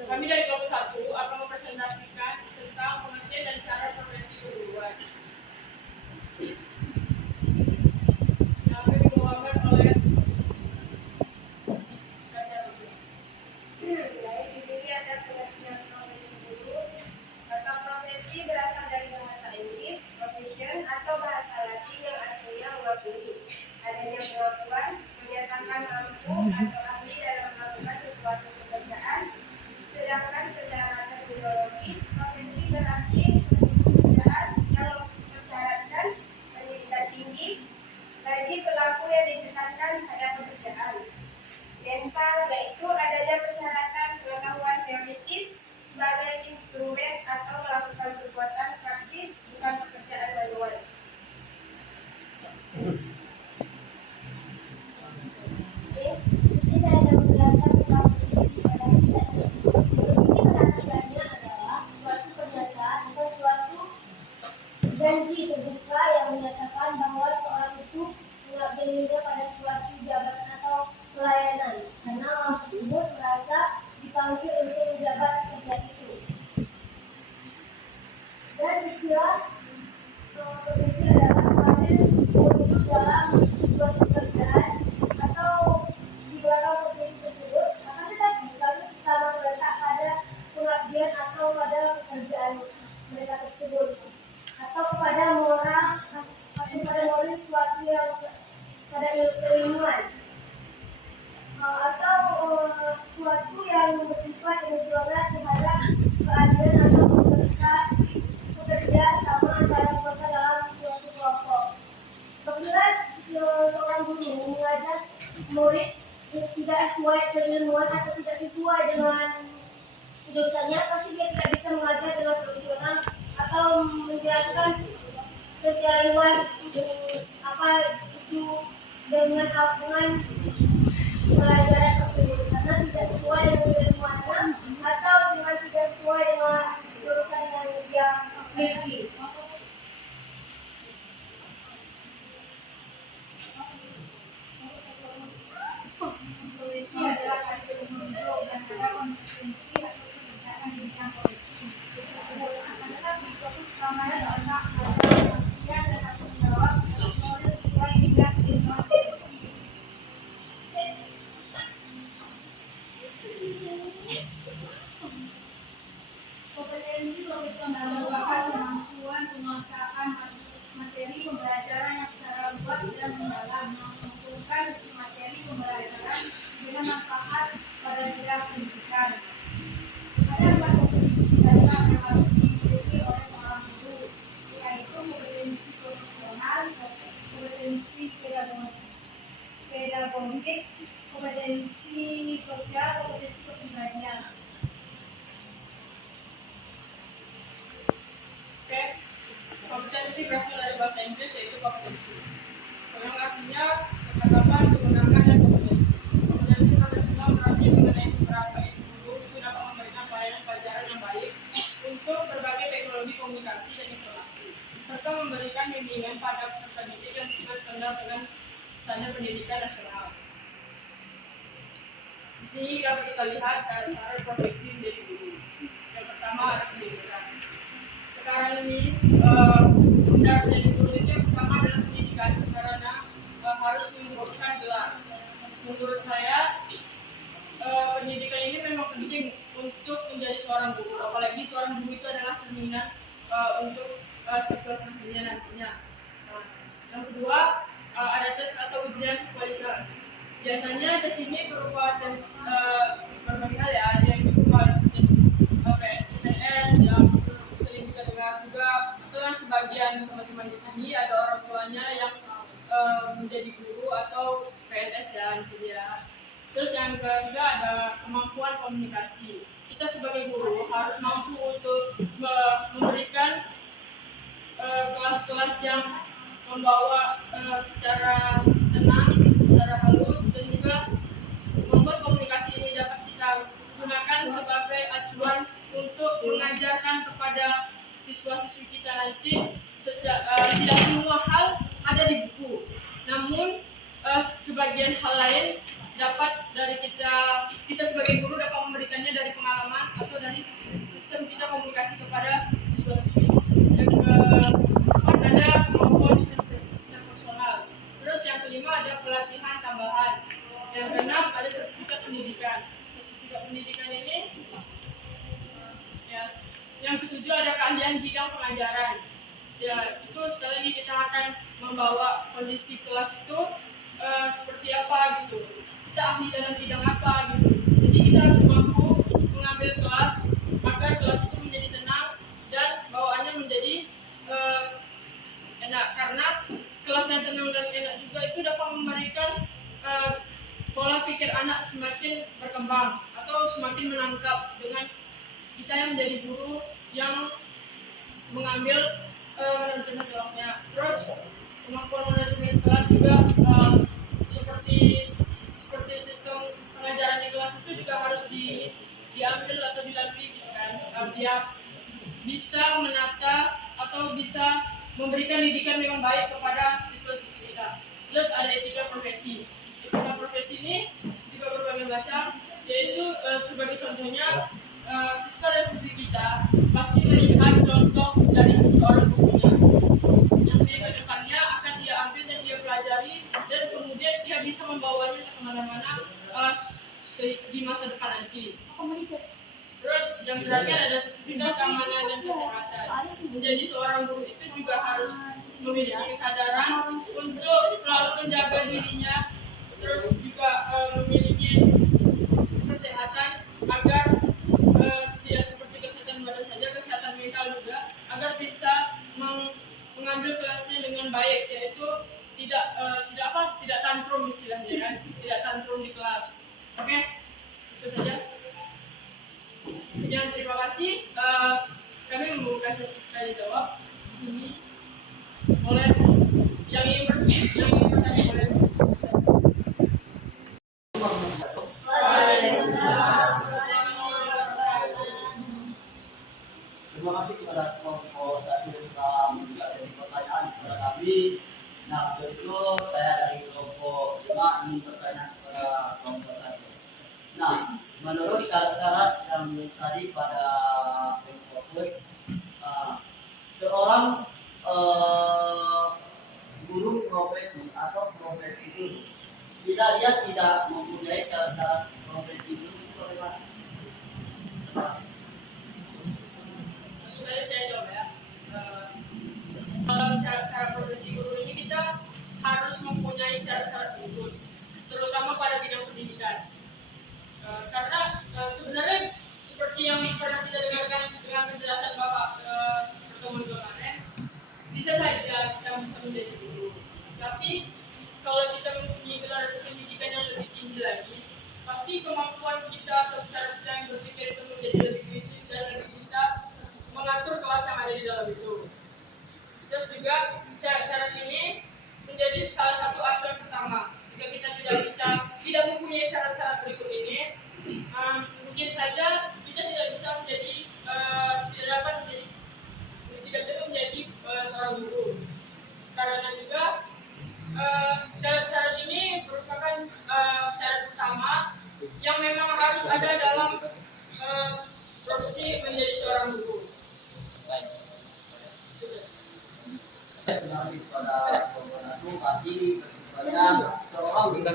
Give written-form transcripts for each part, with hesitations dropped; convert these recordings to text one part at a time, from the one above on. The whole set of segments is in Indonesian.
Kami dari kelompok 1 akan mempresentasikan tentang pengertian dan cara profesi keguruan yang akan dibawakan oleh Baik, di sini ada pengertian profesi guru. Kata profesi berasal dari bahasa Inggris, profession atau bahasa Latin yang artinya mengakui adanya kemampuan, menyatakan mampu atau ahli dalam melakukan sesuatu pekerjaan. Sedangkan secara terminologi, profesi berarti suatu pekerjaan yang mensyaratkan pendidikan tinggi bagi pelaku yang didekatkan pada pekerjaan. Mental yaitu adanya persyaratan pengetahuan teoritis sebagai instrumen atau melakukan perbuatan praktis bukan pekerjaan manual. Di sini ada menjelaskan tentang profesi pada tidaknya. Profesi pada tidaknya adalah suatu pernyataan atau suatu janji terbuka yang menyatakan bahwa seorang itu mengabdi dirinya pada suatu jabatan atau pelayanan karena orang tersebut merasa dipanggil untuk menjabat pekerjaan itu. Dan istilah profesi adalah karir hidup dalam suatu pekerjaan atau di belakang profesi tersebut. Akan tetapi karir utama terletak pada pengabdian atau pada pekerjaan mereka tersebut atau kepada moral suatu yang pada keilmuan atau suatu yang bersifat emosional terhadap keadilan atau bekerja sama antara anggota dalam suatu kelompok. Apabila seorang guru mengajar murid tidak sesuai keilmuan atau tidak sesuai dengan jurusannya, pasti dia tidak bisa mengajar dengan profesional atau menjelaskan secara luas apa itu dengan pelajaran tersebut karena tidak sesuai dengan keilmuannya atau dengan tidak sesuai dengan jurusan yang dia miliki. Profesi adalah karir hidup dan ada konsekuensi atas pekerjaan di bidang profesi tersebut. Akan tetapi fokus utamanya terletak pada pengabdian dan tanggung jawab yang sesuai dengan keilmuan profesi. Kompetensi profesional merupakan kemampuan penguasaan materi pembelajaran yang secara luas dan mendalam, mengumpulkan isi materi pembelajaran dengan manfaat pada bidang pendidikan. Ada 4 kompetensi dasar yang harus dimiliki oleh seorang guru, yaitu kompetensi profesional, kompetensi pedagogik, kompetensi sosial, kompetensi kepribadian. Kompetensi berasal dari bahasa Inggris yaitu kompetensi, yang artinya kecakapan, kemenangan, dan kompetensi. Kompetensi profesional berarti mengenai seberapa guru itu dapat memberikan pelayanan pelajaran yang baik untuk berbagai teknologi komunikasi dan informasi, serta memberikan bimbingan pada peserta didik yang sesuai standar dengan standar pendidikan nasional. Di sini dapat kita lihat syarat-syarat profesi menjadi guru. Yang pertama ada pendidikan. Sekarang ini syarat menjadi guru itu yang pertama adalah pendidikan karena harus mengumpulkan gelar. Menurut saya pendidikan ini memang penting untuk menjadi seorang guru, apalagi seorang guru itu adalah cerminan untuk siswa-siswinya nantinya. Yang kedua ada tes atau ujian kualitas. Biasanya tes ini berupa tes berbagai hal ya, ada yang berupa tes PTS yang sering kita dengar juga, atau sebagian teman-teman di sini ada orang tuanya yang menjadi guru atau PNS ya, gitu ya. Terus yang ketiga ada kemampuan komunikasi. Kita sebagai guru harus mampu untuk memberikan kelas-kelas yang membawa secara tenang, secara halus, dan juga membuat komunikasi ini dapat kita gunakan sebagai acuan untuk mengajarkan kepada siswa-siswi kita nanti. Tidak semua hal ada di buku, namun sebagian hal lain dapat dari kita sebagai guru dapat memberikannya dari pengalaman atau dari sistem kita komunikasi kepada siswa-siswi. Yang keempat ada kemampuan interpersonal. Terus yang kelima ada pelatihan tambahan. Yang keenam ada sertifikat pendidikan. Sertifikat pendidikan ini ya. Yang ketujuh ada keahlian bidang pengajaran. Ya, itu sekali lagi kita akan membawa kondisi kelas itu seperti apa gitu. Kita ahli dalam bidang apa gitu. Jadi kita harus mampu mengambil kelas agar kelas itu menjadi tenang dan bawaannya menjadi enak, karena kelas yang tenang dan enak juga itu dapat memberikan pola pikir anak semakin berkembang atau semakin menangkap dengan kita yang menjadi guru yang mengambil manajemen kelasnya. Terus kemampuan manajemen kelas juga seperti sistem pengajaran di kelas itu juga harus diambil atau dilalui gitu kan, biar bisa menata atau bisa memberikan didikan yang baik kepada siswa-siswi kita. Terus ada etika profesi. Etika profesi ini juga berbagai macam, yaitu sebagai contohnya siswa dan siswi kita pasti melihat contoh dari seorang gurunya yang dia ke depannya akan dia ambil dan dia pelajari, dan kemudian dia bisa membawanya ke kemana-mana di masa depan nanti. Terus yang terakhir ada sertifikat keamanan dan kesehatan. Menjadi seorang guru itu juga harus memiliki kesadaran untuk selalu menjaga dirinya, terus juga memiliki kesehatan agar tidak seperti kesehatan badan saja, kesehatan mental juga, agar bisa mengambil kelasnya dengan baik, yaitu tidak tantrum istilahnya kan, tidak tantrum di kelas. Oke, itu saja. Sekian, terima kasih. Kami membuka sesi tanya jawab di sini. Boleh yang ingin bertanya boleh. Terima kasih kepada kelompok tadi yang telah menjadi pertanyaan kepada kami. Nah, itu saya dari kelompok 5 ingin bertanya kepada kelompok tadi. Nah, menurut syarat-syarat yang tadi pada kelompok seorang guru profesi atau profesi guru, jika dia tidak mempunyai syarat-syarat profesi guru, bagaimana? Saya jawab ya. Kalau syarat-syarat profesi guru ini kita harus mempunyai syarat-syarat unggul, terutama pada bidang pendidikan. Karena sebenarnya seperti yang pernah kita dengarkan dengan penjelasan Bapak pertemuan kemarin, bisa saja kita bisa menjadi guru. Tapi kalau kita mempunyai gelar pendidikan yang lebih tinggi lagi, pasti kemampuan kita atau cara kita yang berpikir itu menjadi lebih kritis dan lebih bisa mengatur kelas yang ada di dalam itu. Terus juga syarat-syarat ini menjadi salah satu acuan pertama. Jika kita tidak mempunyai syarat-syarat berikut ini, mungkin saja kita tidak bisa menjadi tidak dapat menjadi seorang guru. Karena juga syarat-syarat ini merupakan syarat utama yang memang harus ada dalam profesi menjadi seorang guru. Terima kasih kepada Bapak tadi kesimpulannya seorang guru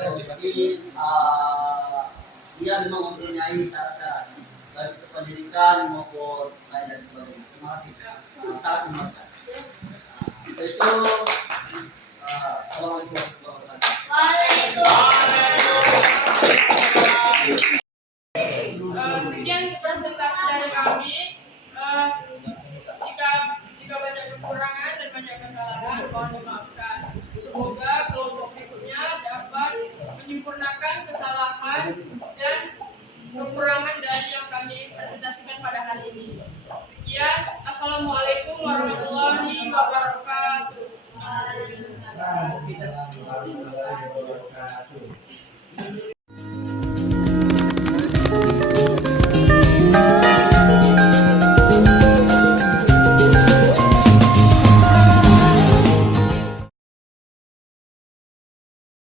dia memang mempunyai syarat-syarat baik pendidikan maupun lain dan sebagainya. Terima kasih. Sangat memuaskan. Itu Assalamualaikum warahmatullahi Waalaikumsalam. Sekian presentasi dari kami. Jika banyak kekurangan dan banyak kesalahan, mohon dimaafkan. Semoga kelompok berikutnya dapat menyempurnakan kesalahan dan kekurangan dari yang kami presentasikan pada hari ini. Sekian, Assalamualaikum warahmatullahi wabarakatuh. Waalaikumsalam warahmatullahi wabarakatuh.